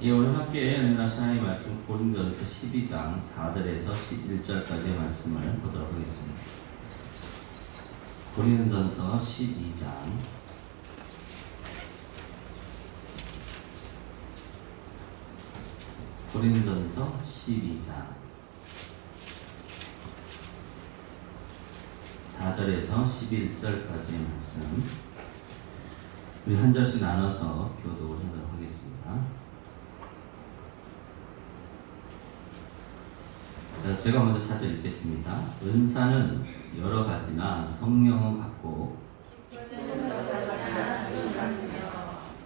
예, 오늘 함께 은혜나신 하나님의 말씀 고린도전서 12장 4절에서 11절까지의 말씀을 보도록 하겠습니다. 고린도전서 12장 4절에서 11절까지의 말씀, 우리 한 절씩 나눠서 교독을 하도록 하겠습니다. 자, 제가 먼저 4절 읽겠습니다. 은사는 여러 가지나 성령은 같고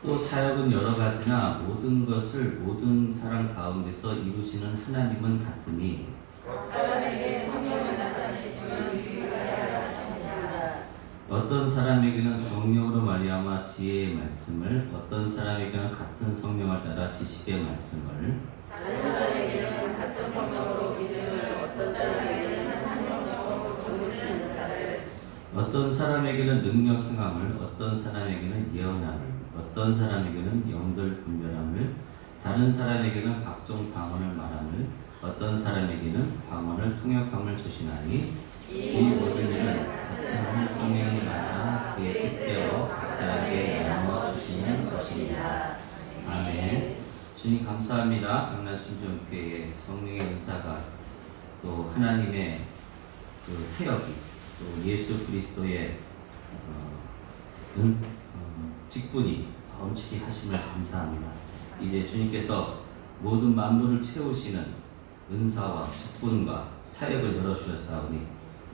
또 사역은 여러 가지나 모든 것을 모든 사람 가운데서 이루시는 하나님은 같으니 각 사람에게 성령을 나타내시면 유익하게 하시느니라. 어떤 사람에게는 성령으로 말미암아 지혜의 말씀을, 어떤 사람에게는 같은 성령을 따라 지식의 말씀을, 다른 사람에게는 같은 성령으로 믿음을, 어떤 사람에게는 한 성령으로 거듭나는 은사를, 어떤 사람에게는 능력 행함을, 어떤 사람에게는 예언함을, 어떤 사람에게는 영들 분별함을, 다른 사람에게는 각종 방언을 말함을, 어떤 사람에게는 방언을 통역함을 주시나니 이 모든 일은 같은 한 성령이 나사 그의 뜻대로 각 사람에게 나누어 주시는 것입니다. 아멘. 주님 감사합니다. 강남순종교회의 성령의 은사가, 또 하나님의 그 사역이, 또 예수 그리스도의 직분이 엄치게 하심을 감사합니다. 이제 주님께서 모든 만물을 채우시는 은사와 직분과 사역을 열어주셨사오니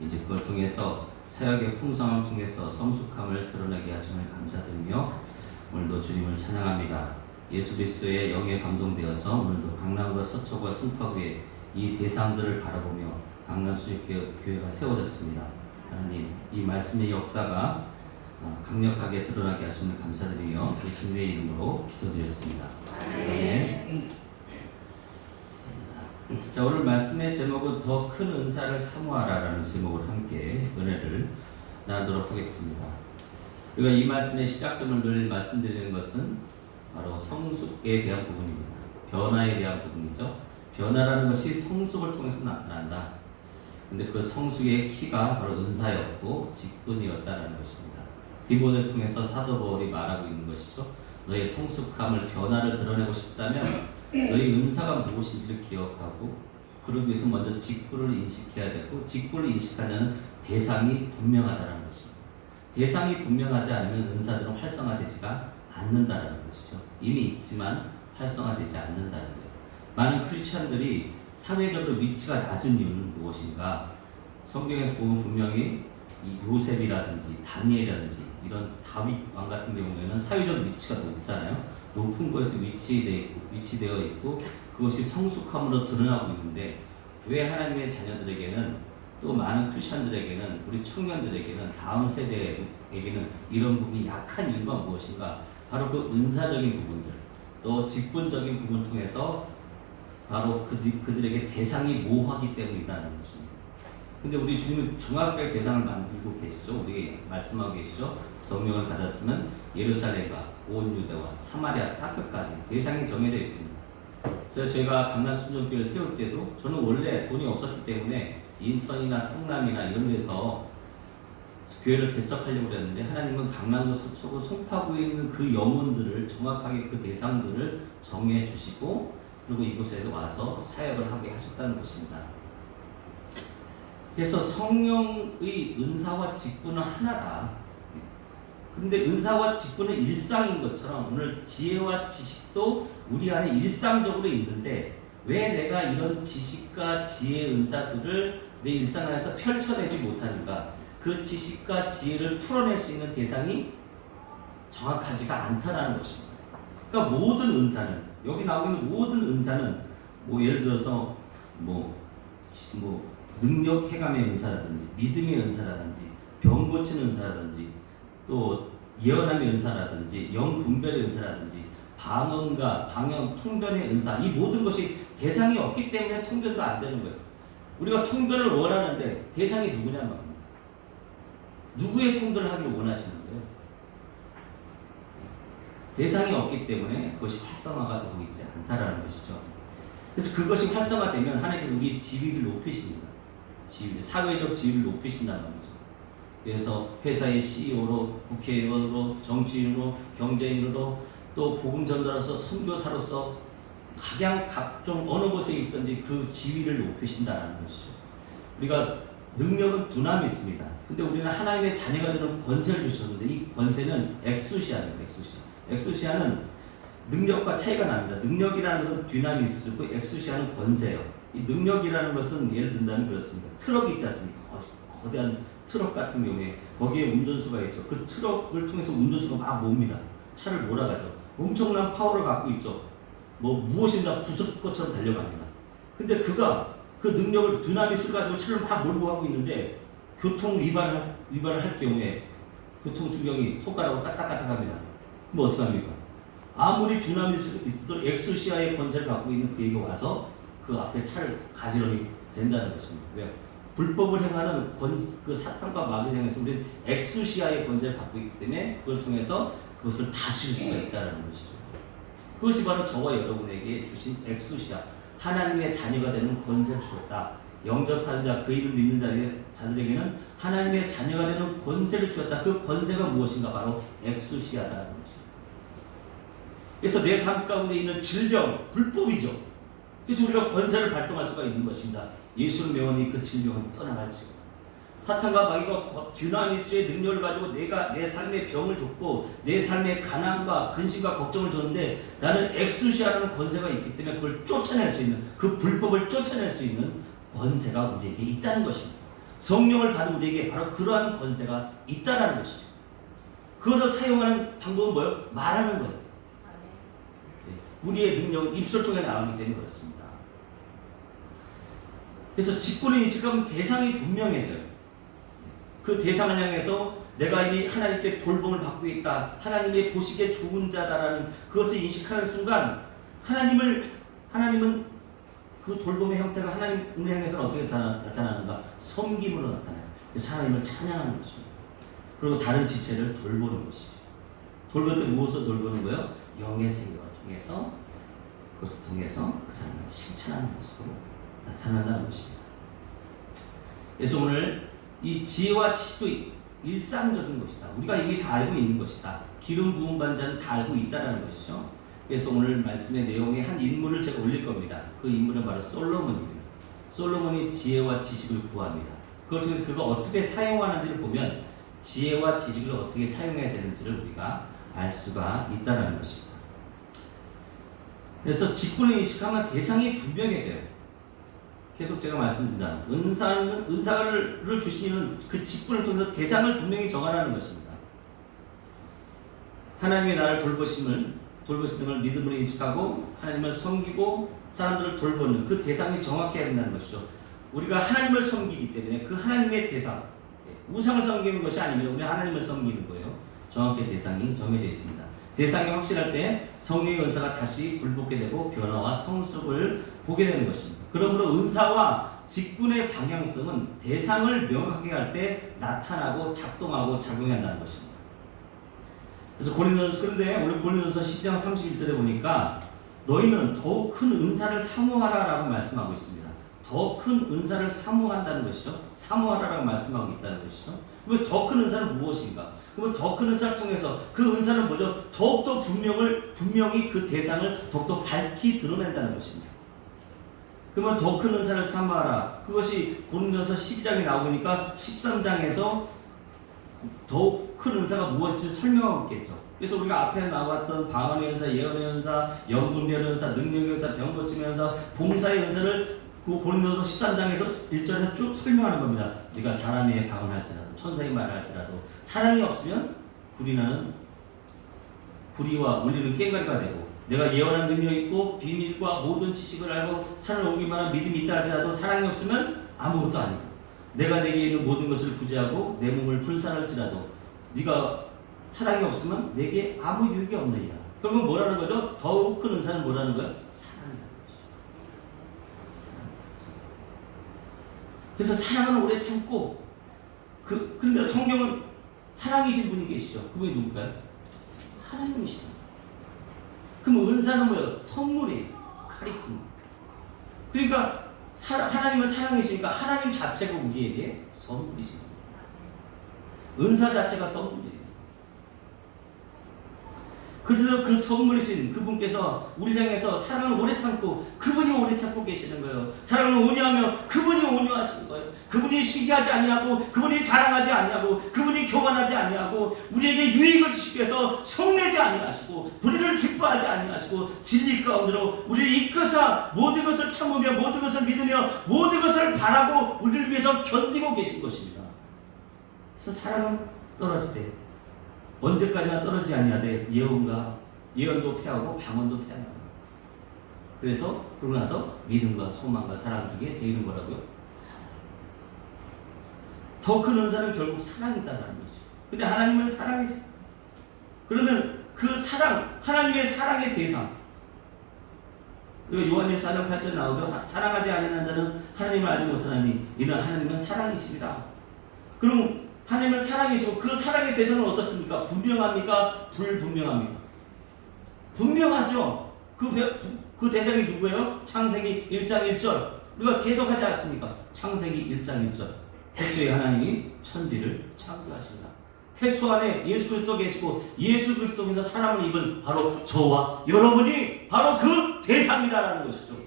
이제 그걸 통해서 사역의 풍성함을 통해서 성숙함을 드러내게 하심을 감사드리며 오늘도 주님을 찬양합니다. 예수 그리스도의 영에 감동되어서 오늘도 강남과 서초과 송파구의 이 대상들을 바라보며 강남수익교회가 세워졌습니다. 하나님, 이 말씀의 역사가 강력하게 드러나게 하시는 감사드리며 예수님의 이름으로 기도드렸습니다. 아멘. 자, 오늘 말씀의 제목은 더 큰 은사를 사모하라라는 제목을 함께 은혜를 나누도록 하겠습니다. 우리가 이 말씀의 시작점을 늘 말씀드리는 것은 바로 성숙에 대한 부분입니다. 변화에 대한 부분이죠. 변화라는 것이 성숙을 통해서 나타난다. 근데 그 성숙의 키가 바로 은사였고 직분이었다라는 것입니다. 디모데를 통해서 사도 바울이 말하고 있는 것이죠. 너의 성숙함을, 변화를 드러내고 싶다면 너의 은사가 무엇인지를 기억하고, 그러기 위해서 먼저 직분을 인식해야 되고, 직분을 인식하는 대상이 분명하다는 것입니다. 대상이 분명하지 않으면 은사들은 활성화되지가 않는다는 것이죠. 이미 있지만 활성화되지 않는다는 거예요. 많은 크리스천들이 사회적으로 위치가 낮은 이유는 무엇인가? 성경에서 보면 분명히 이 요셉이라든지 다니엘이라든지 이런 다윗 왕 같은 경우에는 사회적 위치가 높잖아요. 높은 곳에 위치되어 있고 그것이 성숙함으로 드러나고 있는데, 왜 하나님의 자녀들에게는, 또 많은 크리스천들에게는, 우리 청년들에게는, 다음 세대에게는 이런 부분이 약한 이유가 무엇인가? 바로 그 은사적인 부분들, 또 직분적인 부분을 통해서 바로 그들에게 대상이 모호하기 때문이라는 것입니다. 근데 우리 주님은 정확하게 대상을 만들고 계시죠. 우리 말씀하고 계시죠. 성령을 받았으면 예루살렘과 온 유대와 사마리아 딱 끝까지 대상이 정해져 있습니다. 그래서 저희가 강남순종교회를 세울 때도, 저는 원래 돈이 없었기 때문에 인천이나 성남이나 이런 데서 교회를 개척하려고 했는데, 하나님은 강남구, 서초구, 송파구에 있는 그 영혼들을 정확하게 그 대상들을 정해 주시고, 그리고 이곳에서 와서 사역을 하게 하셨다는 것입니다. 그래서 성령의 은사와 직분은 하나다. 그런데 은사와 직분은 일상인 것처럼 오늘 지혜와 지식도 우리 안에 일상적으로 있는데, 왜 내가 이런 지식과 지혜의 은사들을 내 일상 안에서 펼쳐내지 못하는가? 그 지식과 지혜를 풀어낼 수 있는 대상이 정확하지가 않다라는 것입니다. 그러니까 모든 은사는, 여기 나오고 있는 모든 은사는, 뭐 예를 들어서 뭐 능력 해감의 은사라든지, 믿음의 은사라든지, 병 고치는 은사라든지, 또 예언함의 은사라든지, 영 분별의 은사라든지, 방언, 통변의 은사, 이 모든 것이 대상이 없기 때문에 통변도 안 되는 거예요. 우리가 통변을 원하는데 대상이 누구냐는 겁니다. 누구의 통변을 하기를 원하시는 거예요? 대상이 없기 때문에 그것이 활성화가 되고 있지 않다라는 것이죠. 그래서 그것이 활성화되면 하나님께서 우리의 지위를 높이십니다. 사회적 지위를 높이신단 말이죠. 그래서 회사의 CEO로, 국회의원으로, 정치인으로, 경제인으로, 또 복음 전도로서, 선교사로서 각종 어느 곳에 있든지 그 지위를 높이신다는 것이죠. 우리가 능력은 두나미 있습니다. 근데 우리는 하나님의 자녀가 되는 권세를 주셨는데 이 권세는 엑수시아입니다. 엑수시아는 능력과 차이가 납니다. 능력이라는 것은 디나미스고 엑수시아는 권세예요. 이 능력이라는 것은 예를 든다면 그렇습니다. 트럭이 있지 않습니까? 거대한 트럭 같은 경우에 거기에 운전수가 있죠. 그 트럭을 통해서 운전수가 막 몹니다. 차를 몰아가죠. 엄청난 파워를 갖고 있죠. 무엇인가 부술 것처럼 달려갑니다. 근데 그가 그 능력을 디나미스를 가지고 차를 막 몰고 가고 있는데 교통 위반을 할 경우에 교통수경이 손가락으로 까딱까딱합니다. 그럼 어떻게 합니까? 아무리 디나미스가 있어도 엑수시아의 권세를 갖고 있는 그에게 와서 그 앞에 차를 가지런히 된다는 것입니다. 왜? 불법을 행하는 그 사탄과 마귀를 향해서 우리는 엑수시아의 권세를 갖고 있기 때문에 그걸 통해서 그것을 다스릴 수가 있다는 것이죠. 그것이 바로 저와 여러분에게 주신 엑수시아, 하나님의 자녀가 되는 권세를 주었다. 영접하는 자, 그 이름 믿는 자들에게는 하나님의 자녀가 되는 권세를 주었다. 그 권세가 무엇인가? 바로 엑수시아다라는 것입니다. 그래서 내 삶 가운데 있는 질병, 불법이죠. 그래서 우리가 권세를 발동할 수가 있는 것입니다. 예수를 명하니 그 질병은 떠나갈지어다. 사탄과 마귀가 디나미스의 능력을 가지고 내가 내 삶의 병을 줬고 내 삶의 가난과 근심과 걱정을 줬는데 나는 엑수시아라는 권세가 있기 때문에 그걸 쫓아낼 수 있는, 그 불법을 쫓아낼 수 있는 권세가 우리에게 있다는 것입니다. 성령을 받은 우리에게 바로 그러한 권세가 있다는 것이죠. 그것을 사용하는 방법은 뭐예요? 말하는 거예요. 우리의 능력은 입술 통해 나오기 때문에 그렇습니다. 그래서 직분을 인식하면 대상이 분명해져요. 그 대상을 향해서 내가 이미 하나님께 돌봄을 받고 있다, 하나님의 보시기에 좋은 자다라는 그것을 인식하는 순간 하나님은 그 돌봄의 형태가 하나님을 향해서는 어떻게 나타나는가? 섬김으로 나타나요. 그래서 하나님을 찬양하는 것입니다. 그리고 다른 지체를 돌보는 것이죠. 돌볼 때 무엇을 돌보는 거예요? 영의 생각을 통해서, 그것을 통해서 그 사람을 칭찬하는 모습으로 나타난다는 것입니다. 그래서 오늘 이 지혜와 지식도 일상적인 것이다. 우리가 이미 다 알고 있는 것이다. 기름 부은 반자는 다 알고 있다는 것이죠. 그래서 오늘 말씀의 내용에 한 인물을 제가 올릴 겁니다. 그 인물은 바로 솔로몬입니다. 솔로몬이 지혜와 지식을 구합니다. 그걸 통해서 그가 어떻게 사용하는지를 보면 지혜와 지식을 어떻게 사용해야 되는지를 우리가 알 수가 있다는 것입니다. 그래서 직분을 인식하면 대상이 분명해져요. 계속 제가 말씀드립니다. 은사를 주시는 그 직분을 통해서 대상을 분명히 정하라는 것입니다. 하나님의 나를 돌보심을 믿음으로 인식하고 하나님을 섬기고 사람들을 돌보는 그 대상이 정확해야 된다는 것이죠. 우리가 하나님을 섬기기 때문에 그 하나님의 대상, 우상을 섬기는 것이 아니면 우리 하나님을 섬기는 거예요. 정확히 대상이 정해져 있습니다. 대상이 확실할 때 성령의 은사가 다시 굴복게 되고 변화와 성숙을 보게 되는 것입니다. 그러므로 은사와 직분의 방향성은 대상을 명확하게 할 때 나타나고 작동하고 작용한다는 것입니다. 그래서 그런데 우리 고린도전서 10장 31절에 보니까 너희는 더욱 큰 은사를 사모하라라고 말씀하고 있습니다. 더 큰 은사를 사모한다는 것이죠. 사모하라라고 말씀하고 있다는 것이죠. 그러면 더 큰 은사는 무엇인가? 그러면 더 큰 은사를 통해서 그 은사는 뭐죠? 더욱더 분명히 그 대상을 더욱더 밝히 드러낸다는 것입니다. 그러면 더 큰 은사를 사모하라. 그것이 고린도전서 12장에 나오니까 13장에서 더욱 큰 은사가 무엇인지 설명하고 있겠죠. 그래서 우리가 앞에 나왔던 방언의 은사, 예언의 은사, 영분별의 은사, 능력의 은사, 병고침의 은사, 봉사의 은사를 그 고린도서 13장에서 1절에서 쭉 설명하는 겁니다. 우리가 사람의 방언할지라도 천사의 말을 할지라도 사랑이 없으면 구리와 울리는 꽹과리가 되고 내가 예언한 능력이 있고 비밀과 모든 지식을 알고 산을 옮길 만한 믿음이 있다 할지라도 사랑이 없으면 아무것도 아니고 내가 내게 있는 모든 것을 구제하고 내 몸을 불살할지라도 네가 사랑이 없으면 내게 아무 유익이 없느니라. 그러면 뭐라는 거죠? 더욱 큰 은사는 뭐라는 거예요? 사랑이라는 것이죠. 그래서 사랑은 오래 참고 그런데 성경은 사랑이신 분이 계시죠. 그분이 누굴까요? 하나님이시다. 그럼 은사는 뭐예요? 선물이에요. 카리스마. 그러니까 하나님은 사랑이시니까 하나님 자체가 우리에게 선물이십니다. 은사 자체가 선물이에요. 그래서 그 선물이신 그분께서 우리를 향해서 사랑을 오래 참고 그분이 오래 참고 계시는 거예요. 사랑을 온유하며 그분이 온유하신 거예요. 그분이 시기하지 아니하고 그분이 자랑하지 아니하고 그분이 교만하지 아니하고 우리에게 유익을 주시기 위해서 성내지 아니하시고 불의를 기뻐하지 아니하시고 진리 가운데로 우리를 이끄사 모든 것을 참으며 모든 것을 믿으며 모든 것을 바라고 우리를 위해서 견디고 계신 것입니다. 그래서 사랑은 떨어지되 언제까지나 떨어지지 아니하되 예언도 패하고 방언도 패하고 그래서 그러고 나서 믿음과 소망과 사랑 중에 제일 뭐라고요? 사랑. 더 큰 은사는 결국 사랑이다라는 거죠. 근데 하나님은 사랑이세요. 그러면 그 사랑, 하나님의 사랑의 대상. 그리고 요한일서 4장 8절 나오죠. 사랑하지 아니하는 자는 하나님을 알지 못하나니 이는 하나님은 사랑이십니다. 그럼 하나님은 사랑이시고 그 사랑의 대상은 어떻습니까? 분명합니까? 불분명합니까? 분명하죠. 그 대상이 누구예요? 창세기 1장 1절. 우리가 계속하지 않습니까? 창세기 1장 1절. 태초에 하나님이 천지를 창조하신다. 태초 안에 예수 그리스도 계시고 예수 그리스도에서 사람을 입은 바로 저와 여러분이 바로 그 대상이다라는 것이죠.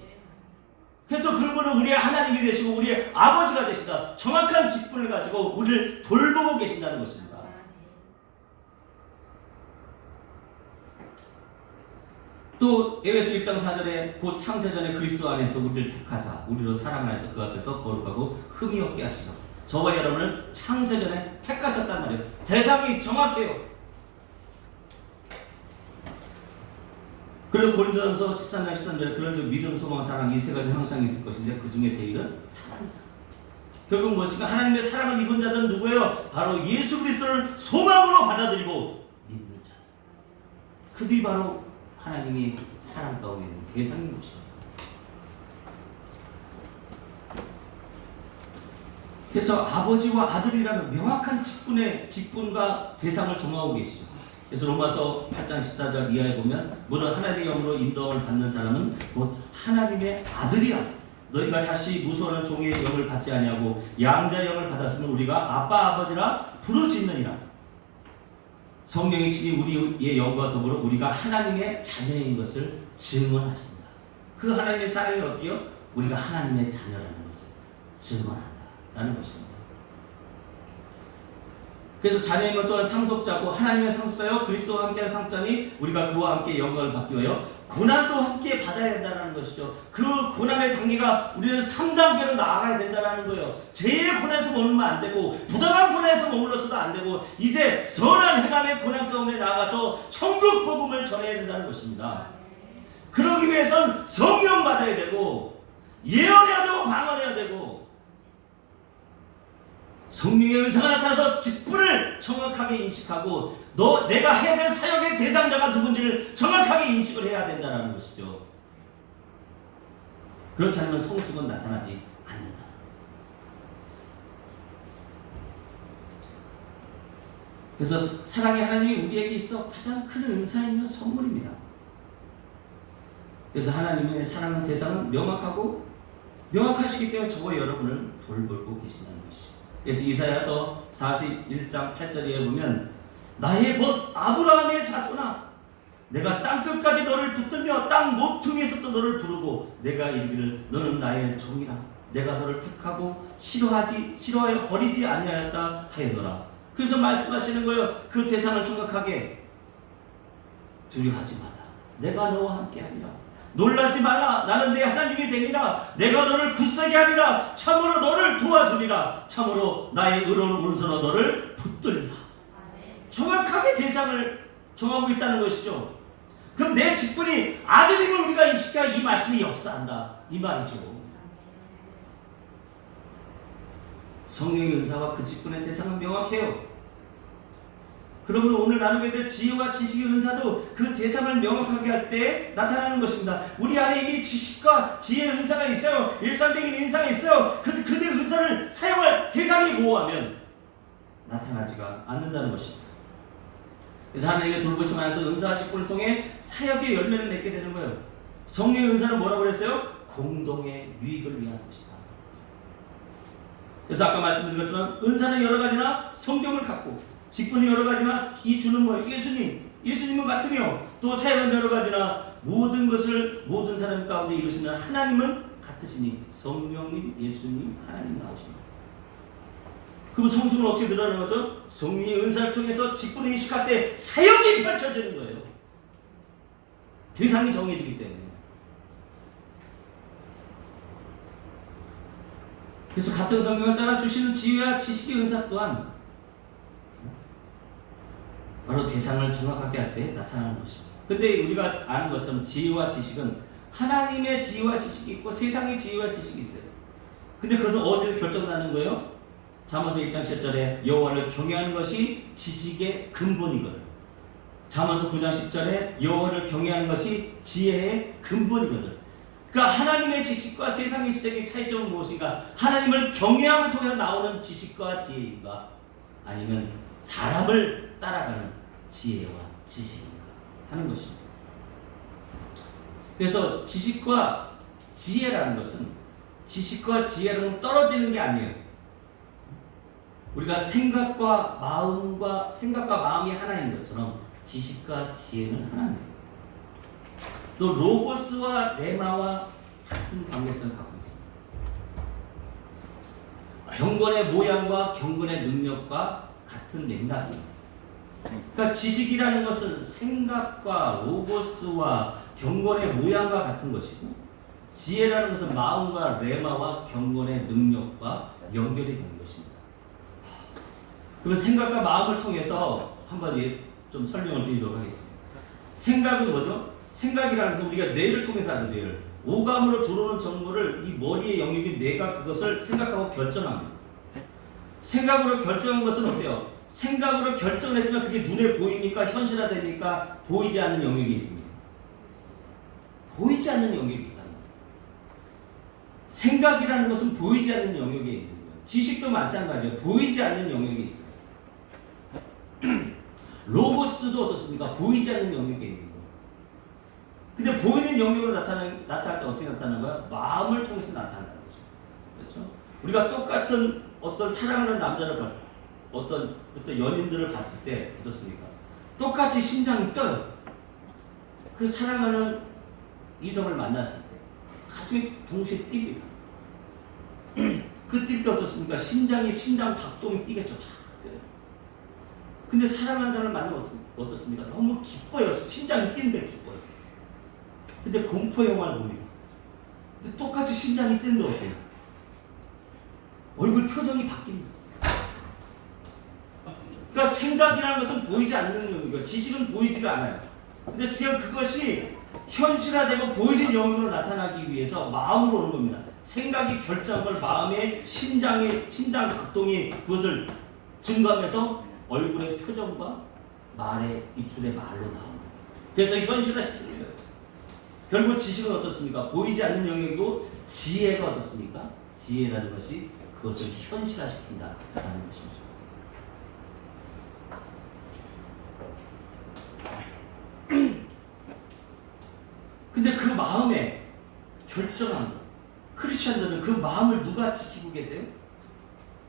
그래서 그분은 우리의 하나님이 되시고 우리의 아버지가 되시다. 정확한 직분을 가지고 우리를 돌보고 계신다는 것입니다. 또 에베소 1장 4절에 곧 창세전에 그리스도 안에서 우리를 택하사 우리로 사랑하여서 그 앞에서 거룩하고 흠이 없게 하시고 저와 여러분을 창세전에 택하셨단 말이에요. 대상이 정확해요. 그리고 고린도전서 13장 13절에 그런 즉 믿음, 소망, 사랑 이 세 가지 형상이 있을 것인데 그 중에 제일은 사랑이다. 결국 무엇인가? 하나님의 사랑을 입은 자들은 누구예요? 바로 예수 그리스도를 소망으로 받아들이고 믿는 자. 그들이 바로 하나님이 사랑 가운데 있는 대상인 것입니다. 그래서 아버지와 아들이라는 명확한 직분과 대상을 정하고 계시죠. 그래서 로마서 8장 14절 이하에 보면 무릇 하나님의 영으로 인도함을 받는 사람은 곧 하나님의 아들이라. 너희가 다시 무서워하는 종의 영을 받지 아니하고 양자의 영을 받았으면 우리가 아빠 아버지라 부르짖느니라. 성령이 친히 우리의 영과 더불어 우리가 하나님의 자녀인 것을 증언하신다. 그 하나님의 사랑이 어떻게요? 우리가 하나님의 자녀라는 것을 증언한다라는 것입니다. 그래서 자녀임은 또한 상속자고 하나님의 상속자요 그리스도와 함께한 상속자니 우리가 그와 함께 영광을 받기 위하여 고난도 함께 받아야 된다는 것이죠. 그 고난의 단계가 우리는 3단계로 나아가야 된다는 거예요. 죄의 고난에서 머물면 안 되고 부당한 고난에서 머물러서도 안 되고 이제 선한 행함의 고난 가운데 나가서 천국 복음을 전해야 된다는 것입니다. 그러기 위해선 성령 받아야 되고 예언해야 되고 방언해야 되고 성령의 은사가 나타나서 직분을 정확하게 인식하고 내가 해야 될 사역의 대상자가 누군지를 정확하게 인식을 해야 된다는 것이죠. 그렇지 않으면 성숙은 나타나지 않는다. 그래서 사랑의 하나님이 우리에게 있어 가장 큰 은사이며 선물입니다. 그래서 하나님의 사랑의 대상은 명확하시기 때문에 저와 여러분을 돌보고 계신다는 것이죠. 그래서 이사야서 41장 8절에 보면 나의 벗 아브라함의 자손아 내가 땅끝까지 너를 붙들며 땅 모퉁이에서도 너를 부르고 내가 이르기를 너는 나의 종이라 내가 너를 택하고 싫어하여 버리지 아니하였다 하였노라. 그래서 말씀하시는 거예요. 그 대상을 정확하게 두려워하지 마라. 내가 너와 함께하리라. 놀라지 말라. 나는 내 하나님이 됩니다. 내가 너를 굳세게 하리라. 참으로 너를 도와주리라. 참으로 나의 의로운 오른손으로 너를 붙들리라. 정확하게 대상을 정하고 있다는 것이죠. 그럼 내 직분이 아들임을 우리가 인식해야 이 말씀이 역사한다 이 말이죠. 성령의 은사와 그 직분의 대상은 명확해요. 그러므로 오늘 나누게 될 지혜와 지식의 은사도 그 대상을 명확하게 할 때 나타나는 것입니다. 우리 안에 이미 지식과 지혜의 은사가 있어요. 일상적인 은사가 있어요. 그들의 은사를 사용할 대상이 모호하면 나타나지가 않는다는 것입니다. 그래서 하나님의 돌보심 안에서 은사와 직분을 통해 사역의 열매를 맺게 되는 거예요. 성령의 은사는 뭐라고 그랬어요? 공동의 유익을 위한 것이다. 그래서 아까 말씀드린 것처럼 은사는 여러 가지나 성경을 갖고 직분이 여러 가지나 이 주는 뭐예요? 예수님은 같으며 또 사역은 여러 가지나 모든 것을 모든 사람 가운데 이루시는 하나님은 같으시니 성령님, 예수님, 하나님 나오십니다. 그럼 성수는 어떻게 드러나는 거죠? 성령의 은사를 통해서 직분을 인식할 때 사역이 펼쳐지는 거예요. 대상이 정해지기 때문에. 그래서 같은 성경을 따라 주시는 지혜와 지식의 은사 또한 바로 대상을 정확하게 할 때 나타나는 것입니다. 근데 우리가 아는 것처럼 지혜와 지식은 하나님의 지혜와 지식이 있고 세상의 지혜와 지식이 있어요. 근데 그것은 어디서 결정나는 거예요? 잠언서 1장 7절에 여호와를 경외하는 것이 지식의 근본이거든. 잠언서 9장 10절에 여호와를 경외하는 것이 지혜의 근본이거든. 그러니까 하나님의 지식과 세상의 지식의 차이점은 무엇인가? 하나님을 경외함을 통해서 나오는 지식과 지혜인가? 아니면 사람을 따라가는 지혜와 지식인가 하는 것입니다. 그래서 지식과 지혜라는 것은 지식과 지혜로는 떨어지는 게 아니에요. 우리가 생각과 마음이 하나인 것처럼 지식과 지혜는 하나입니다. 또 로고스와 레마와 같은 관계성을 갖고 있습니다. 경건의 모양과 경건의 능력과 같은 맥락입니다. 그러니까 지식이라는 것은 생각과 로고스와 경건의 모양과 같은 것이고 지혜라는 것은 마음과 레마와 경건의 능력과 연결이 되는 것입니다. 그러면 생각과 마음을 통해서 한번 좀 설명을 드리도록 하겠습니다. 생각은 뭐죠? 생각이라는 것은 우리가 뇌를 통해서 하는 뇌를 오감으로 들어오는 정보를 이 머리의 영역인 뇌가 그것을 생각하고 결정합니다. 생각으로 결정한 것은 어때요? 생각으로 결정을 했지만 그게 눈에 보입니까? 현실화됩니까? 보이지 않는 영역이 있습니다. 보이지 않는 영역이 있다는 거예요. 생각이라는 것은 보이지 않는 영역에 있는 거예요. 지식도 마찬가지예요. 보이지 않는 영역에 있어요. 로고스도 어떻습니까? 보이지 않는 영역에 있는 거예요. 근데 보이는 영역으로 나타날 때 어떻게 나타나는 거야? 마음을 통해서 나타난다는 거죠. 그렇죠? 우리가 똑같은 어떤 사랑하는 남자를 어떤 연인들을 봤을 때 어떻습니까? 똑같이 심장이 떠요. 그 사랑하는 이성을 만났을 때 가슴이 동시에 뜁니다. 그 뛸 때 어떻습니까? 심장 박동이 뛰겠죠. 근데 사랑하는 사람을 만나면 어떻습니까? 너무 기뻐요. 심장이 뛰는데 기뻐요. 근데 공포 영화를 봅니다. 근데 똑같이 심장이 뛰는데 어때요? 얼굴 표정이 바뀝니다. 그러니까 생각이라는 것은 보이지 않는 영역이고 지식은 보이지가 않아요. 근데 중요한 그것이 현실화되고 보이는 영역으로 나타나기 위해서 마음으로 오는 겁니다. 생각이 결정한 걸 마음의 심장 박동이 그것을 증감해서 얼굴의 표정과 말의 입술의 말로 나옵니다. 그래서 현실화시키는 거예요. 결국 지식은 어떻습니까? 보이지 않는 영역이고 지혜가 어떻습니까? 지혜라는 것이 그것을 현실화시킨다라는 것입니다. 근데 그 마음에 결정한 것, 크리스천들은 그 마음을 누가 지키고 계세요?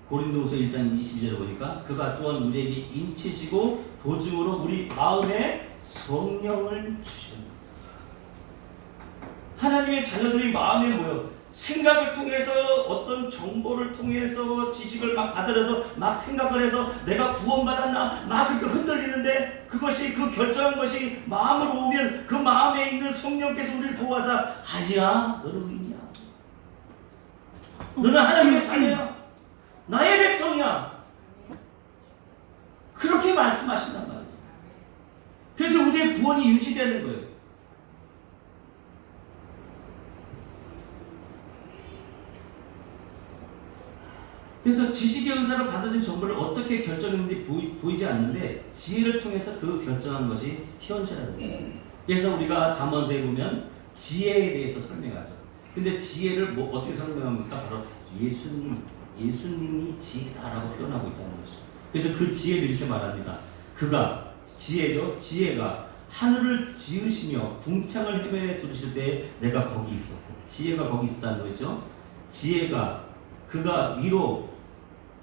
고린도후서 1장 22절에 보니까 그가 또한 우리에게 인치시고 보증으로 우리 마음에 성령을 주십니다. 하나님의 자녀들이 마음에 뭐요? 생각을 통해서 어떤 정보를 통해서 지식을 막 받아들여서 막 생각을 해서 내가 구원받았나 막 그렇게 흔들리는데 그것이 그 결정한 것이 마음으로 오면 그 마음에 있는 성령께서 우리를 보아서 아니야 너는 의인이야 너는 하나님의 자녀야 나의 백성이야 그렇게 말씀하신단 말이에요. 그래서 우리의 구원이 유지되는 거예요. 그래서 지식의 은사를 받은 정보를 어떻게 결정했는지 보이지 않는데 지혜를 통해서 그 결정한 것이 현실화됩니다. 그래서 우리가 잠언서에 보면 지혜에 대해서 설명하죠. 근데 지혜를 어떻게 설명합니까? 바로 예수님이 지혜다라고 표현하고 있다는 것이죠. 그래서 그 지혜를 이렇게 말합니다. 그가 지혜죠. 지혜가 하늘을 지으시며 궁창을 헤매내 두르실 때 내가 거기 있었고, 지혜가 거기 있었다는 것이죠. 지혜가 그가 위로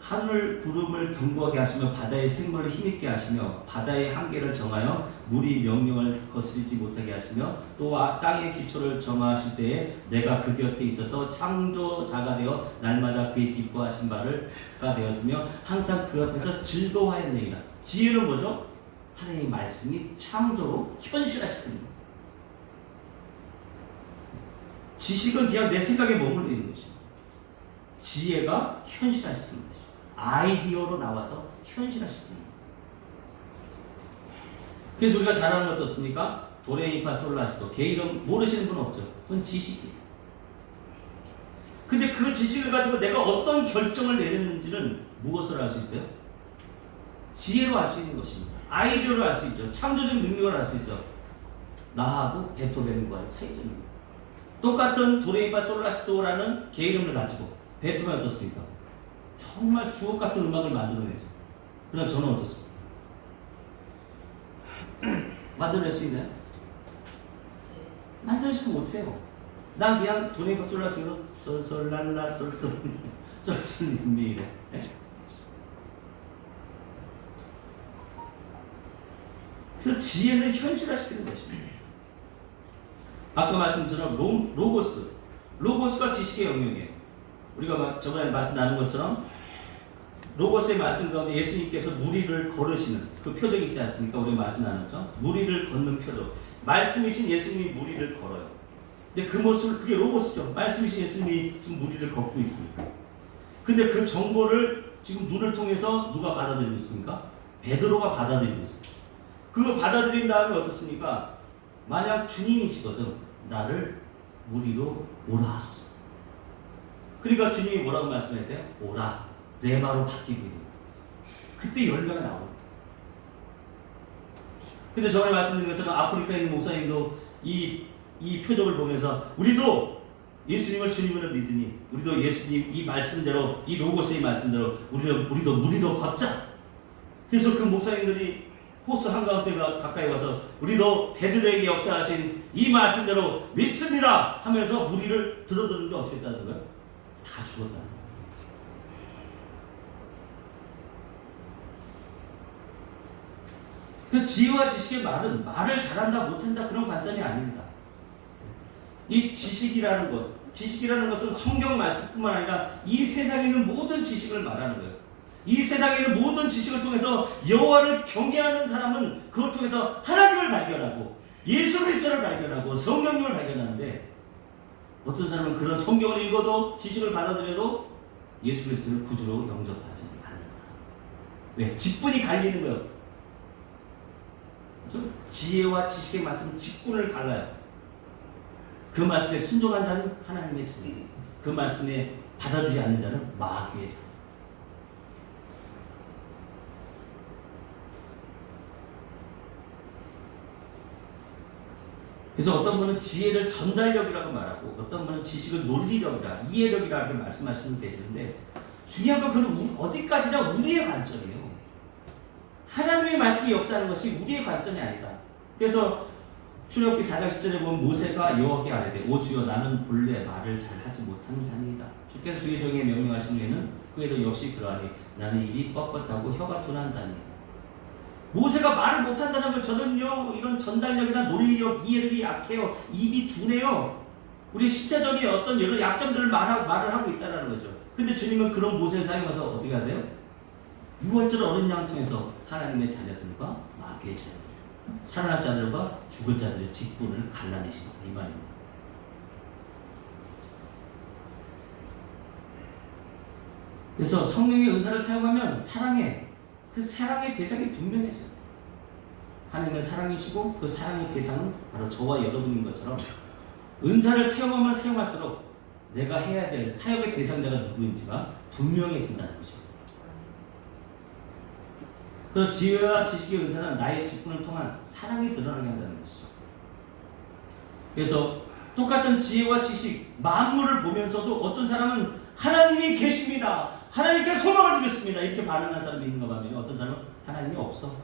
하늘 구름을 견고하게 하시며 바다의 생물을 힘있게 하시며 바다의 한계를 정하여 물이 명령을 거스르지 못하게 하시며 또 땅의 기초를 정하실 때에 내가 그 곁에 있어서 창조자가 되어 날마다 그의 기뻐하신 바가 되었으며 항상 그 앞에서 즐거워하였느니라. 지혜는 뭐죠? 하나님의 말씀이 창조로 현실화시키는 거예요. 지식은 그냥 내 생각에 머물러 있는 것입니다. 지혜가 현실화시키는 것이죠. 아이디어로 나와서 현실화시키는 거예요. 그래서 우리가 잘 아는 것 어떻습니까? 도레미파 솔라시도. 걔 이름 모르시는 분 없죠? 그건 지식이에요. 근데 그 지식을 가지고 내가 어떤 결정을 내렸는지는 무엇으로 알 수 있어요? 지혜로 알 수 있는 것입니다. 아이디어로 알 수 있죠. 창조적 능력을 알 수 있어요. 나하고 베토벤과의 차이점입니다. 똑같은 도레미파 솔라시도라는 걔 이름을 가지고 베토벤은 어떻습니까? 정말 주옥 같은 음악을 만들어내죠. 그러나 저는 어떻습니까? 만들어낼 수 있나요? 만들어지도 못해요. 난 그냥 도레미파 솔라시도 솔솔랄라 솔솔 솔솔미래. 그래서 지혜는 현실화시키는 것입니다. 아까 말씀드린 로고스가 지식의 영역이에요. 우리가 저번에 말씀 나눈 것처럼 로고스의 말씀 가운데 예수님께서 무리를 걸으시는 그 표적이 있지 않습니까? 우리 말씀 나눴죠. 무리를 걷는 표적. 말씀이신 예수님이 무리를 걸어요. 근데 그 모습을, 그게 로고스죠. 말씀이신 예수님이 지금 무리를 걷고 있습니까? 근데 그 정보를 지금 눈을 통해서 누가 받아들이고 있습니까? 베드로가 받아들이고 있습니다. 그거 받아들인 다음에 어떻습니까? 만약 주님이시거든, 나를 무리로 오라 하소서. 그러니까 주님이 뭐라고 말씀하세요? 오라. 레마로 바뀌고 있는 거예요. 그때 열매가 나옵니다. 근데 저번에 말씀드린 것처럼 아프리카에 있는 목사님도 이 표적을 보면서 우리도 예수님을 주님으로 믿으니 우리도 예수님 이 말씀대로, 이 로고스의 말씀대로 우리도 무리로 걷자. 그래서 그 목사님들이 호수 한가운데 가까이 와서 우리도 베드로에게 역사하신 이 말씀대로 믿습니다 하면서 무리를 들어드는데 어떻게 했다는 거예요? 다 죽었다는 거예요. 그 지혜와 지식의 말을 잘한다 못한다 그런 관점이 아닙니다. 이 지식이라는 것은 성경 말씀뿐만 아니라 이 세상에 있는 모든 지식을 말하는 거예요. 이 세상에 있는 모든 지식을 통해서 여호와를 경외하는 사람은 그걸 통해서 하나님을 발견하고 예수 그리스도를 발견하고 성령님을 발견하는데, 어떤 사람은 그런 성경을 읽어도 지식을 받아들여도 예수 그리스도를 구주로 영접하지 않는다. 왜? 직분이 갈리는 거예요. 그렇죠? 지혜와 지식의 말씀은 직분을 갈라요. 그 말씀에 순종한 자는 하나님의 자녀, 그 말씀에 받아들이지 않는 자는 마귀의 자녀. 그래서 어떤 분은 지혜를 전달력이라고 말하고 어떤 분은 지식을 논리력이라, 이해력이라 이렇게 말씀하시는 분 계시는데, 중요한 건 그건 어디까지나 우리의 관점이에요. 하나님의 말씀이 역사하는 것이 우리의 관점이 아니다. 그래서 출애굽기 4장 10절에 보면 모세가 여호와께 아뢰되 오 주여 나는 본래 말을 잘하지 못하는 자니이다. 주께서 주의 종에게 명령하신 후에는 그에도 역시 그러하니 나는 입이 뻣뻣하고 혀가 둔한 자니이다. 모세가 말을 못한다는 걸 저는요 이런 전달력이나 논리력, 이해력이 약해요. 입이 둔해요. 우리 신체적인 어떤 여러 약점들을 말을 하고 있다는 거죠. 근데 주님은 그런 모세를 사용해서 어떻게 하세요? 6월절 어린 양 통해서 하나님의 자녀들과 마귀의 자녀들, 살아날 자들과 죽을 자들의 직분을 갈라내신 것, 이 말입니다. 그래서 성령의 은사를 사용하면 그 사랑의 대상이 분명해져요. 하나님은 사랑이시고 그 사랑의 대상은 바로 저와 여러분인 것처럼 은사를 사용하면 사용할수록 내가 해야 될 사역의 대상자가 누구인지가 분명해진다는 것입니다. 그래서 지혜와 지식의 은사는 나의 직분을 통한 사랑이 드러나게 한다는 것이죠. 그래서 똑같은 지혜와 지식, 만물을 보면서도 어떤 사람은 하나님이 계십니다, 하나님께 소망을 두겠습니다 이렇게 반응한 사람이 있는가 하면, 어떤 사람은 하나님이 없어,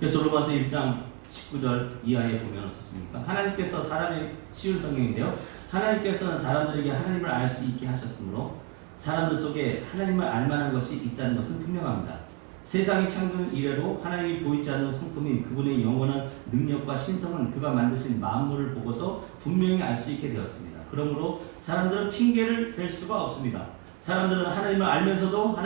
그래서 로마서 1장 19절 이하에 보면 어떻습니까? 하나님께서 사람의 쉬운 성경인데요. 하나님께서는 사람들에게 하나님을 알 수 있게 하셨으므로 사람들 속에 하나님을 알 만한 것이 있다는 것은 분명합니다. 세상이 창조된 이래로 하나님이 보이지 않는 성품인 그분의 영원한 능력과 신성은 그가 만드신 만물을 보고서 분명히 알 수 있게 되었습니다. 그러므로 사람들은 핑계를 댈 수가 없습니다. 사람들은 하나님을 알면서도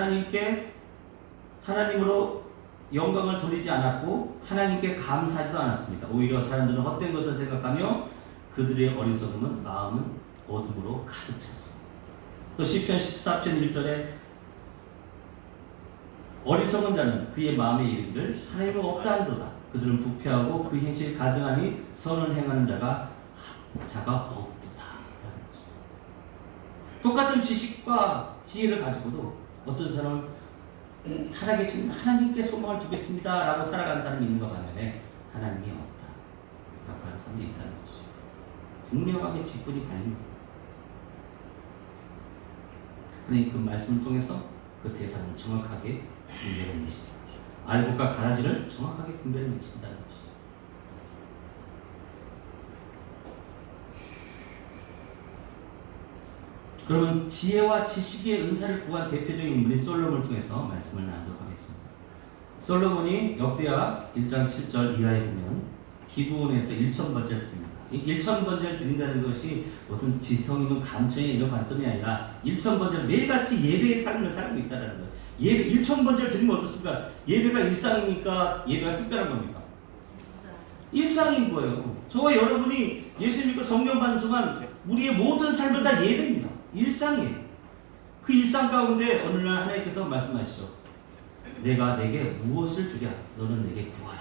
하나님으로 영광을 돌리지 않았고 하나님께 감사하지도 않았습니다. 오히려 사람들은 헛된 것을 생각하며 그들의 어리석음은 마음은 어둠으로 가득 찼습니다. 또 시편 14편 1절에 어리석은 자는 그의 마음에 이르기를 하나님은 없다 하도다. 그들은 부패하고 그 행실을 가증하니 선을 행하는 자가 없도다. 똑같은 지식과 지혜를 가지고도 어떤 사람은 살아계신 하나님께 소망을 두겠습니다 라고 살아간 사람이 있는 것 반면에 하나님이 없다 라고 하는 사람이 있다는 것이죠. 분명하게 직분이 갈립니다. 하나님 그 말씀을 통해서 그 대상을 정확하게 분별해내신다. 알곡과 가라지를 정확하게 분별해내신다는 것이죠. 그러면 지혜와 지식의 은사를 구한 대표적인 인물인 솔로몬을 통해서 말씀을 나누도록 하겠습니다. 솔로몬이 역대하 1장 7절 이하에 보면 기브온에서 1,000번째를 드립니다. 1,000번째를 드린다는 것이 무슨 지성 있는 감정의 이런 관점이 아니라 1,000번째를 매일같이 예배의 삶을 살고 있다는 거예요. 예배 1,000번째를 드리면 어떻습니까? 예배가 일상입니까? 예배가 특별한 겁니까? 일상인 거예요. 저와 여러분이 예수 믿고 성령 받는 순간 우리의 모든 삶은 다 예배입니다. 일상이에요. 그 일상 가운데 어느 날 하나님께서 말씀하시죠. 내가 내게 무엇을 주랴? 너는 내게 구하라.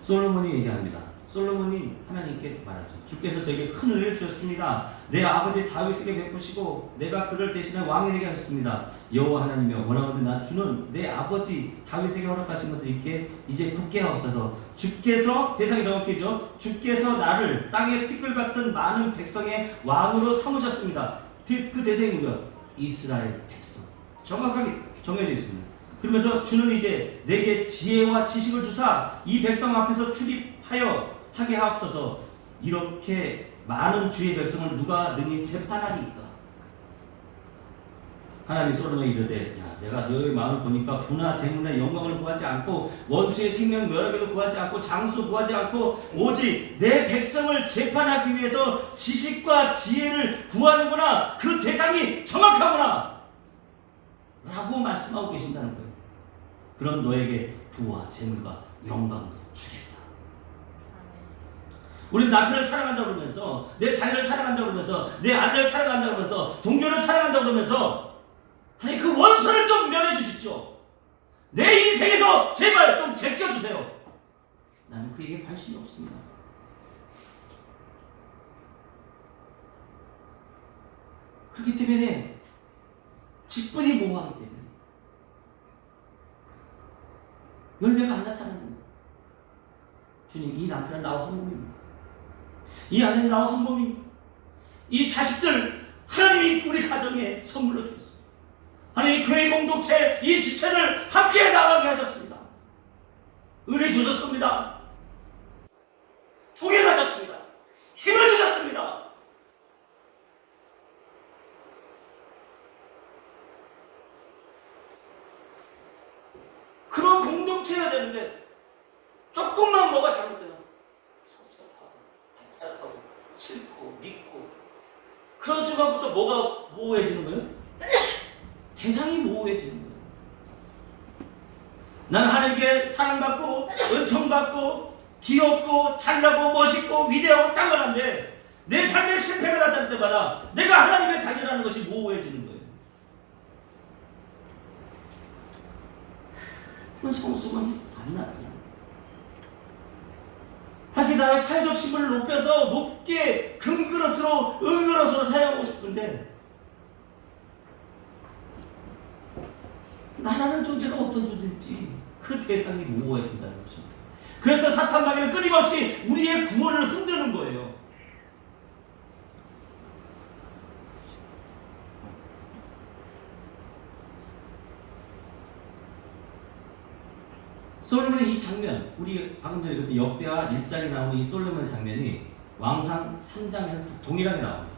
솔로몬이 얘기합니다. 솔로몬이 하나님께 말하죠. 주께서 저에게 큰 은혜를 주셨습니다. 내 아버지 다윗에게 베푸시고 내가 그를 대신해 왕이 되게 하셨습니다. 여호와 하나님이여 원하건대 주는 내 아버지 다윗에게 허락하신 것을 잊게 이제 굳게 하옵소서. 주께서 대상이 정확히죠. 주께서 나를 땅의 티끌 같은 많은 백성의 왕으로 삼으셨습니다. 그 대상이 누구야? 이스라엘 백성. 정확하게 정해져 있습니다. 그러면서 주는 이제 내게 지혜와 지식을 주사 이 백성 앞에서 출입하여 하게 하옵소서. 이렇게 많은 주의 백성을 누가 능히 재판하리이까? 하나님이 솔로몬에게 이르되 야 내가 너의 마음을 보니까 부나 재물의 영광을 구하지 않고 원수의 생명 멸하게도 구하지 않고 장수 구하지 않고 오직 내 백성을 재판하기 위해서 지식과 지혜를 구하는구나. 그 대상이 정확하구나 라고 말씀하고 계신다는 거예요. 그럼 너에게 부와 재물과 영광도 주겠다. 우리 남편을 사랑한다고 그러면서 내 자녀를 사랑한다고 그러면서 내 아내를 사랑한다고 그러면서 동료를 사랑한다고 그러면서 아니 그 원수를 좀 면해 주십시오. 내 인생에서 제발 좀 제껴주세요. 나는 그에게 관심이 없습니다. 그렇기 때문에 직분이 모호하기 때문에 열매가 안 나타나는 거예요. 주님 이 남편은 나와 한 몸입니다. 이 아내는 나와 한 몸입니다. 이 자식들 하나님이 우리 가정에 선물로 주셨습니다. 하나님이 교회 공동체 이 지체들 함께 나가게 하셨습니다. 은혜 주셨습니다. 통해 가졌습니다. 힘을 주셨습니다. 그런 공동체여야 되는데 조금만 뭐가 잘못되면 섭섭하고 답답하고 싫고 믿고 그런 순간부터 뭐가 모호해지는 거예요? 대상이 모호해지는 거예요. 난 하나님께 사랑받고 은총받고 귀엽고 잘나고 멋있고 위대하고 땅만한데 내 삶에 실패가 나타날 때마다 내가 하나님의 자녀라는 것이 모호해지는 거예요. 그 성숙은 안 나타나요. 하나님 나의 사회적 신분을 높여서 높게 금그릇으로 은그릇으로 사용하고 싶은데 나라는 존재가 어떤 존재인지 그 대상이 모호해진다는 것입니다. 그래서 사탄 마귀는 끊임없이 우리의 구원을 흔드는 거예요. 솔로몬의 이 장면, 우리 방금 전에 그때 역대하 1장에 나오는 이 솔로몬의 장면이 왕상 3장에 동일하게 나옵니다.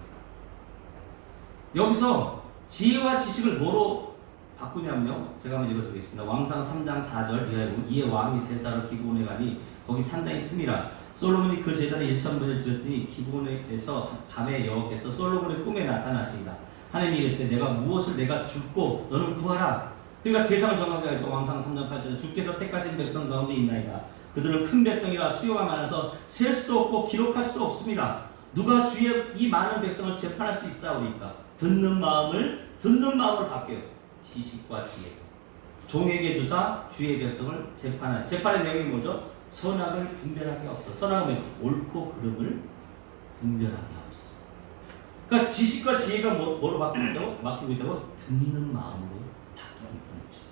여기서 지혜와 지식을 뭐로 바꾸냐면요. 제가 한번 읽어드리겠습니다. 왕상 3장 4절 이하에 보면 이에 왕이 제사로 기브온에 가니 거기 산당이 틈이라 솔로몬이 그 제단에 1,000번을 드렸더니 기브온에서 밤에 여호와께서 솔로몬의 꿈에 나타나시니라. 하나님이 이르시되 내가 무엇을 내가 줍고 너는 구하라. 그러니까 대상을 정하게 하죠. 왕상 3장 8절에 주께서 택하신 백성 가운데 있나이다. 그들은 큰 백성이라 수요가 많아서 셀 수도 없고 기록할 수도 없습니다. 누가 주의 이 많은 백성을 재판할 수 있사오리까? 듣는 마음을 바뀌어요. 지식과 지혜. 종에게 주사 주의 백성을 재판한. 재판의 내용이 뭐죠? 선악을 분별하게 하옵소서. 선악은 옳고 그름을 분별하게 하옵소서. 그러니까 지식과 지혜가 뭐로 바뀌고 있다고? 듣는 마음으로 바뀌고 있다는 것이죠.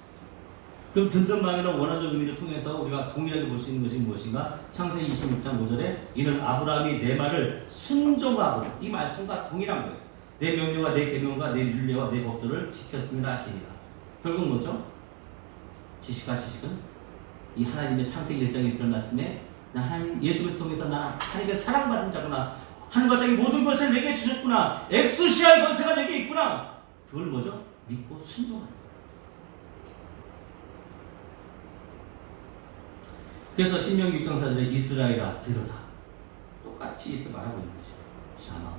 그럼 듣는 마음이라는 원어적 의미를 통해서 우리가 동일하게 볼 수 있는 것이 무엇인가? 창세기 26장 5절에 이는 아브라함이 내 말을 순종하고, 이 말씀과 동일한 거예요. 내 명령과 내 계명과 내 율례와 내 법도를 지켰음이라 하시니라. 결국 뭐죠? 지식과 지식은 이 하나님의 창세기 1장 1절 말씀에 나 하나님 예수를 통해서 나 하나님의 사랑받은 자구나, 하늘과 땅의 모든 것을 내게 주셨구나, 엑수시아의 권세가 내게 있구나, 그걸 뭐죠? 믿고 순종하는 거예요. 그래서 신명기 6장 4절에 이스라엘아 들으라, 똑같이 이렇게 말하고 있는 거죠. 샤마.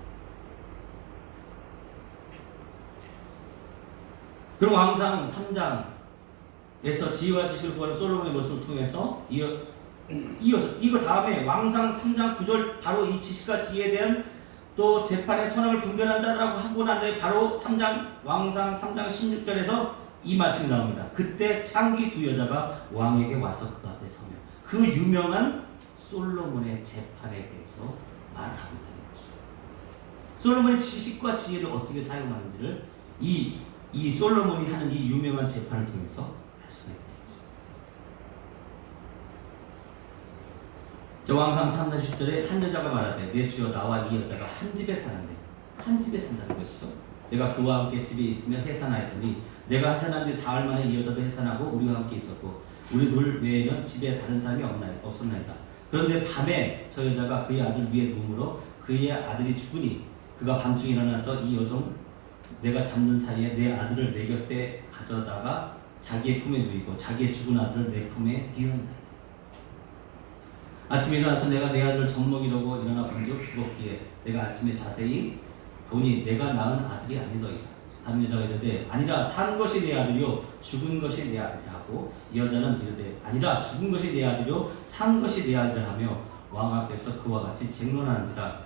그리고 왕상 3장에서 지혜와 지식을 구하는 솔로몬의 모습을 통해서 이어서 이거 다음에 왕상 3장 9절 바로 이 지식과 지혜에 대한 또 재판의 선악을 분별한다라고 하고 난 다음에 바로 왕상 3장 16절에서 이 말씀이 나옵니다. 그때 창기 두 여자가 왕에게 와서 그 앞에 서며 그 유명한 솔로몬의 재판에 대해서 말을 하고 있다는 것이죠. 솔로몬의 지식과 지혜를 어떻게 사용하는지를 이 솔로몬이 하는 이 유명한 재판을 통해서 말씀해 드립니다. 왕상 3장 10절에 한 여자가 말하되 내 주여 나와 이 여자가 한 집에 사는데, 한 집에 산다는 것이죠. 내가 그와 함께 집에 있으며 해산하였더니 내가 해산한 지 사흘 만에 이 여자도 해산하고 우리와 함께 있었고 우리 둘 외에는 집에 다른 사람이 없었나이다. 그런데 밤에 저 여자가 그의 아들 위에 누우므로 그의 아들이 죽으니 그가 밤중에 일어나서 이 여종 내가 잠든 사이에 내 아들을 내 곁에 가져다가 자기의 품에 누이고 자기의 죽은 아들을 내 품에 뒤었나이다. 아침에 일어나서 내가 내 아들을 젖먹이려고 일어나 본즉 죽었기에 내가 아침에 자세히 보니 내가 낳은 아들이 아니더이다. 다른 여자가 이르되 아니라 산 것이 내 아들이요 죽은 것이 내 아들이라 하고 이 여자는 이르되 아니라 죽은 것이 내 아들이요 산 것이 내 아들이라 하며 왕 앞에서 그와 같이 쟁론하는지라.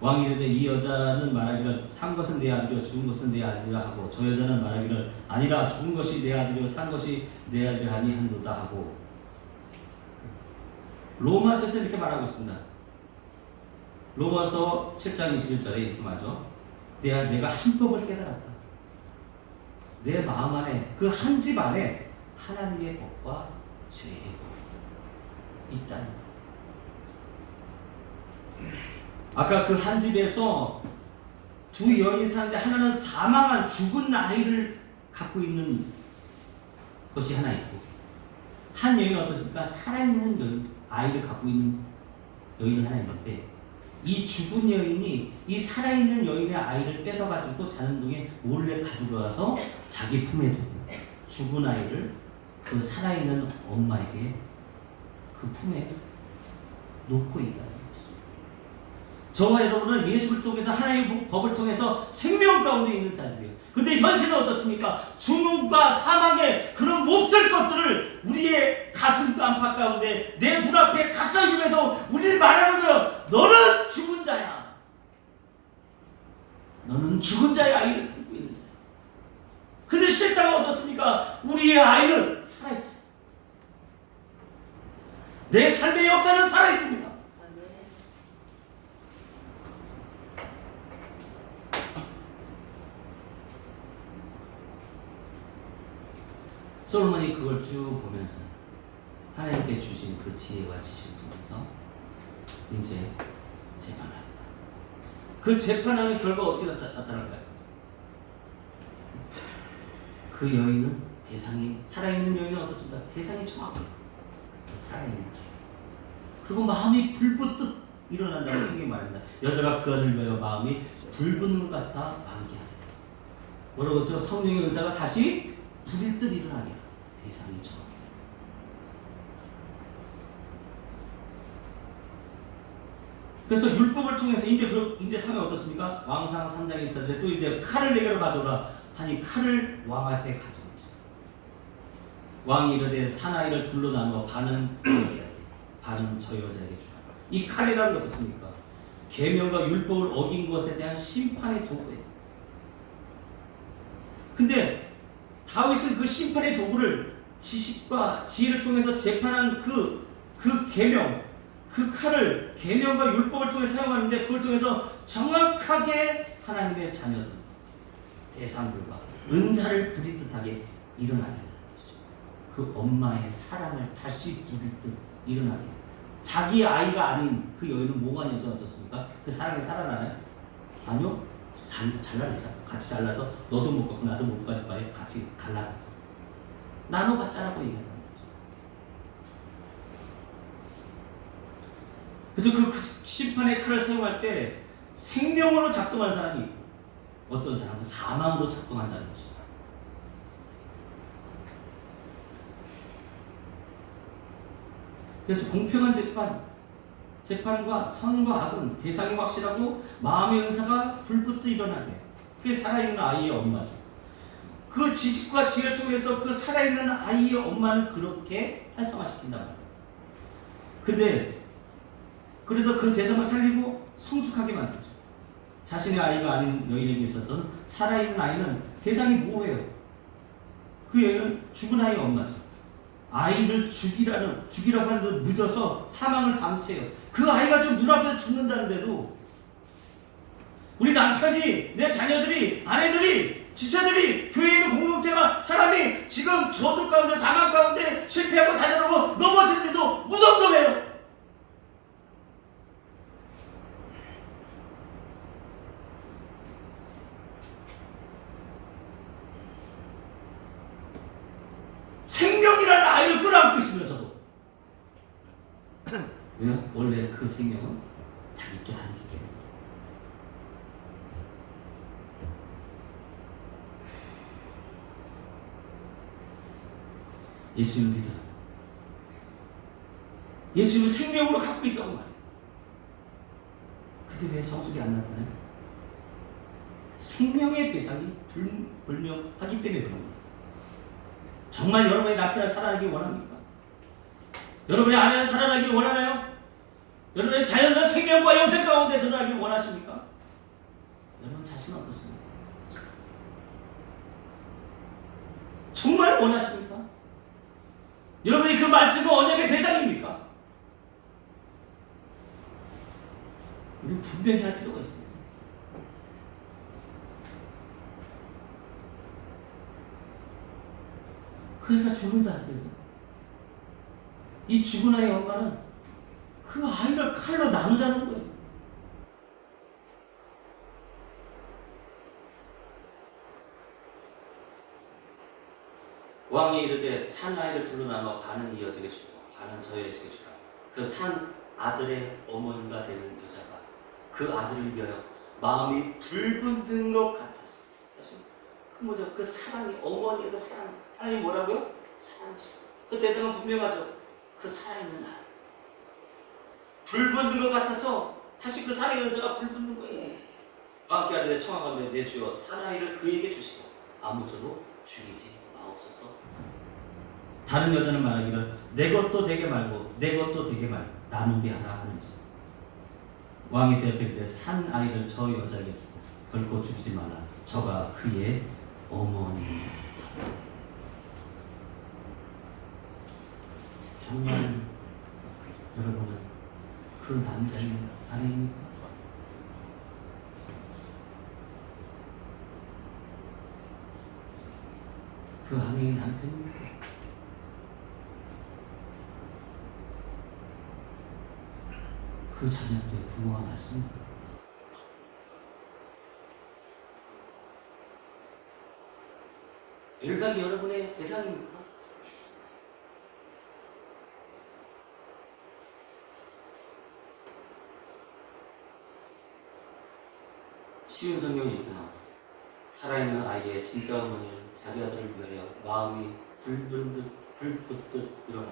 왕이 이르되 이 여자는 말하기를 산 것은 내 아들이요 죽은 것은 내 아들이라 하고 저 여자는 말하기를 아니라 죽은 것이 내 아들이요 산 것이 내 아들이라 하니 한도다 하고. 로마서에서 이렇게 말하고 있습니다. 로마서 7장 21절에 이렇게 말하죠. 내가 한 법을 깨달았다. 내 마음 안에 그 한 집 안에 하나님의 법과 죄의 법이 있다는 거예요. 아까 그 한 집에서 두 여인이 사는데 하나는 사망한 죽은 아이를 갖고 있는 것이 하나 있고, 한 여인은 어떻습니까? 살아있는 여인, 아이를 갖고 있는 여인이 하나 있는데, 이 죽은 여인이 이 살아있는 여인의 아이를 뺏어가지고 자는 동에 몰래 가지고 와서 자기 품에 두고 죽은 아이를 그 살아있는 엄마에게 그 품에 놓고 있다는 거죠. 저와 여러분은 예수를 통해서 하나님의 법을 통해서 생명 가운데 있는 자들이에요. 근데 현실은 어떻습니까? 죽음과 사망의 그런 몹쓸 것들을 우리의 가슴과 안팎 가운데 내 눈앞에 가까이 두면서 우리를 말하는 거예요. 너는 죽은 자야. 너는 죽은 자의 아이를 품고 있는 자야. 근데 실상은 어떻습니까? 우리의 아이는 살아있어요. 내 삶의 역사는 살아있습니다. 솔로몬이 그걸 쭉 보면서 하나님께 주신 그 지혜와 지식을 통해서 이제 재판합니다. 그 재판하는 결과가 어떻게 나타날까요? 그 여인은 대상이, 살아있는 여인은 어떻습니까? 대상이 정확해요. 살아있는 계명. 그리고 마음이 불붙듯 일어난다고 성경이 말합니다. 여자가 그 아들 위하여 마음이 불붙는 것 같아 만개하리라. 뭐라고 저 성령의 은사가 다시 불일 듯 일어나게 하라. 대상이 정하게. 그래서 율법을 통해서 이제 상황이 어떻습니까? 왕상 3장에 있었는데 또 이제 칼을 내게로 가져오라 하니 칼을 왕 앞에 가져오죠. 왕이 이르되 사나이를 둘로 나누어 반은 이 여자에게 반은 저 여자에게 주라. 이 칼이라는 건 어떻습니까? 계명과 율법을 어긴 것에 대한 심판의 도구예요. 근데 다윗은 그 심판의 도구를 지식과 지혜를 통해서 재판한 그 계명, 그 칼을 계명과 율법을 통해 사용하는데 그걸 통해서 정확하게 하나님의 자녀들, 대상들과 은사를 부릴 듯하게 일어나게 한다는 것이죠. 그 엄마의 사랑을 다시 부릴 듯 일어나게. 자기 아이가 아닌 그 여인은 뭐가 여자 어떻습니까? 그 사랑이 살아나나요? 아니요. 잘라내자. 같이 잘라서 너도 못 갖고 나도 못 갈 바에 같이 갈라서 나눠 갖자라고 얘기하는 거죠. 그래서 그 심판의 칼을 사용할 때 생명으로 작동하는 사람이 있고 어떤 사람은 사망으로 작동한다는 것입니다. 그래서 공평한 재판과 선과 악은 대상이 확실하고 마음의 은사가 불붙듯 일어나게. 그게 살아있는 아이의 엄마죠. 그 지식과 지혜를 통해서 그 살아있는 아이의 엄마는 그렇게 활성화시킨단 말이에요. 근데 그래서 그 대상을 살리고 성숙하게 만들죠. 자신의 아이가 아닌 여인에게 있어서는 살아있는 아이는 대상이 뭐예요? 그 여인은 죽은 아이의 엄마죠. 아이를 죽이라고 하는 듯 믿어서 사망을 방치해요. 그 아이가 지금 눈앞에서 죽는다는데도 우리 남편이, 내 자녀들이, 아내들이, 지체들이, 교회에 있는 공동체가 사람이 지금 저주 가운데 사망 가운데 실패하고 자살하고 넘어지는데도 무덤덤해요. 생명이라는 아이를 끌어안고 있으면서도 왜요? 원래 그 생명은 자기 게 아니기 때문에. 예수를 믿어요. 예수를 생명으로 갖고 있다고 말해요. 근데 왜 성숙이 안 나타나요? 생명의 대상이 불명하기 때문에 그런 거예요. 정말 여러분의 남편을 살아나기 원합니까? 여러분의 아내는 살아나기 원하나요? 여러분의 자녀들은 생명과 영생 가운데 드러나기 원하십니까? 여러분 자신은 어떻습니까? 정말 원하십니까? 여러분이 그 말씀과 언약의 대상입니까? 우리 분명히 할 필요가 있습니다. 그 애가 죽는다 하더라도 이 죽은 아이의 엄마는 그 아이를 칼로 나누자는 거예요. 왕이 이르되 산 아이를 둘로 나누어 반은 이 여자에게 주고 반은 저 여자에게 주라. 그 산 아들의 어머니가 되는 여자가 그 아들을 위하여 마음이 불붙는 것 같았어. 그 뭐죠? 그 사랑이 어머니의 그 사랑. 하나님 뭐라고요? 사랑이죠. 그 대상은 분명하죠. 그 살아있는 아이. 불붙는 것 같아서 다시 그 사랑의 은사가 불붙는 거예요. 왕께 하되 청하건대 내 주여 사나이를 그에게 주시고 아무쪼록 죽이지 마옵소서. 다른 여자는 말하기를 내 것도 되게 말고 내 것도 되게 말고 나누게 하라 하는지. 왕이 대답할 때 산 아이를 저 여자에게 주고 결코 죽이지 말라. 저가 그의 어머니입니다. 정말 여러분은 그 남자의 아내입니까? 그 아내의 남편입니까? 그 자녀들의 부모가 맞습니까? 일각이 여러분의 대상입니까? 쉬운 성경이 이렇게 나와요. 살아있는 아이의 진짜 어머니는 자기 아들을 위하여 마음이 불붙듯 일어나